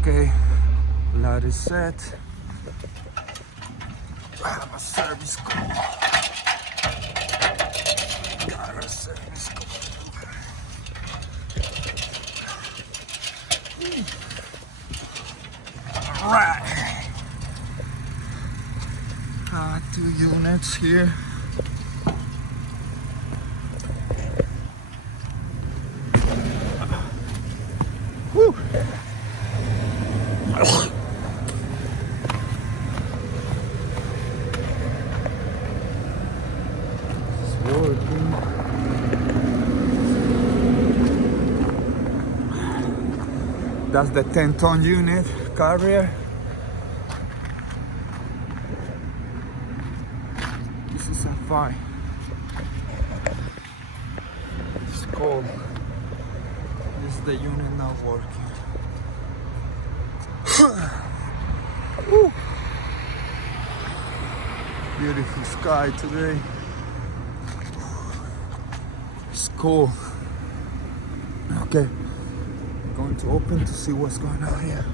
Okay, light is set. I have a service call. Got a service call. Alright. 2 units here. Woo. It's working. That's the 10-ton unit carrier. This is a fine. It's cold. This is the unit not working. Woo. Beautiful sky today. It's cool. Okay, going to open to see what's going on here.